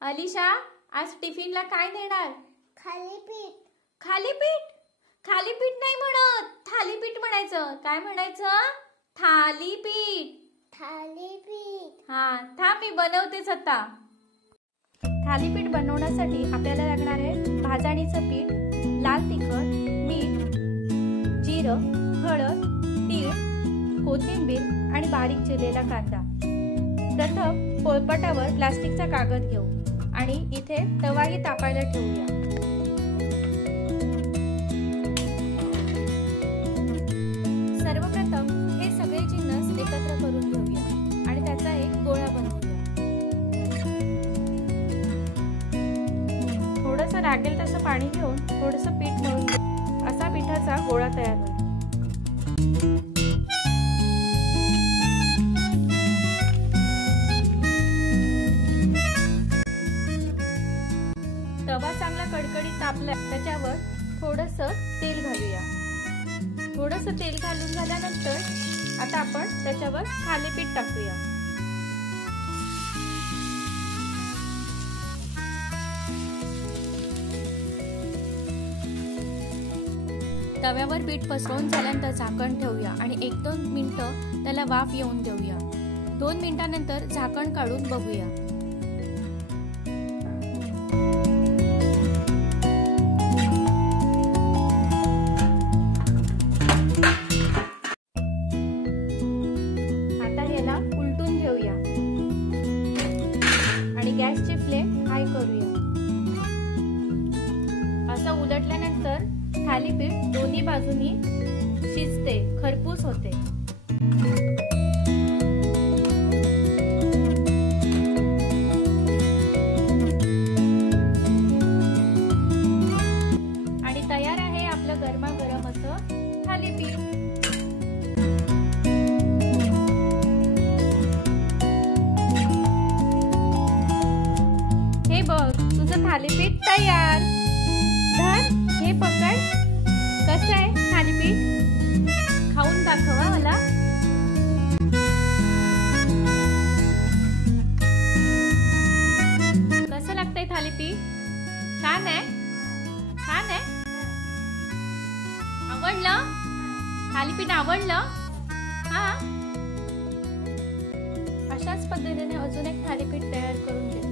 अलिशा, आज टिफिनला काय देणार? थालीपीठ. थालीपीठ? थालीपीठ नाही म्हणत, थालीपीठ म्हणायचं. काय म्हणायचं? थालीपीठ. थालीपीठ. हा, थांब मी बनवतेच आता. थालीपीठ बनवण्यासाठी आपल्याला लागणार आहे भाजणीचं पीठ, लाल तिखट, मीठ, जिरं, हळद, तीळ, कोथिंबीर आणि बारीक चिरलेला कांदा. प्रथम पोळपाटावर प्लास्टिकचा कागद घेऊ आणि इथे तवाही तापायला ठेवूया. सर्वप्रथम हे सगळे जिन्नस एकत्र करून घेऊया आणि त्याचा एक गोळा बनवूया. थोडंसं लागेल तसं पाणी घेऊन थोडंसं पीठ मळून घेऊ. असा पिठाचा गोळा तयार होईल. तवा चांगला कडकडीत तापला, त्याच्यावर थोडंसं तेल घालूया. थोडंसं तेल घालून झाल्यानंतर आता आपण त्याच्यावर थालीपीठ टाकूया. तव्यावर पीठ पसरवून झाल्यानंतर झाकण ठेवूया आणि 1-2 मिनिटं त्याला वाफ येऊन देऊया. 2 मिनिटांनंतर झाकण काढून बघूया. आता याला उलटून घेऊया आणि गॅसची फ्लेम हाय करूया. असं उलटल्यानंतर थालीपीठ दोन्ही बाजूनी शिजते, खरपूस होते. आणि तयार आहे आपलं गरमागरम असं थालीपीठ. हे बघ, तुझं थालीपीठ तयार. धर, हे पकड. कसं आहे थालीपीठ? खाऊन दाखवा मला. कसं लागतंय थालीपीठ? छान आहे? छान आहे? आवडलं? थालीपीठ आवडलं? हा. अशाच पद्धतीने अजून एक थालीपीठ तयार करून घेतलं.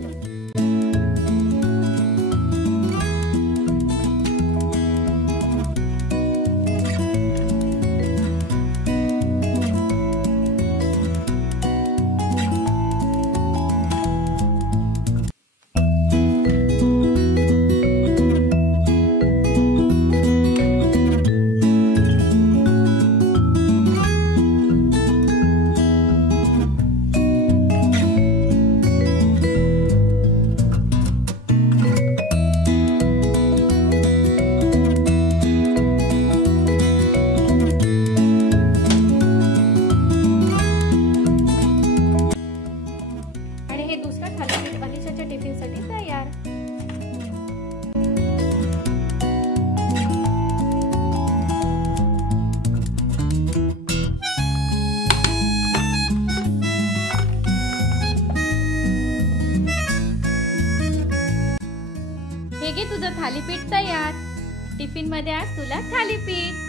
दुसरा थालीपीठ अलिशाच्या टिफिनसाठी तयार. हे घे तुझं थालीपीठ तयार. टिफिन मध्ये आज तुला थालीपीठ.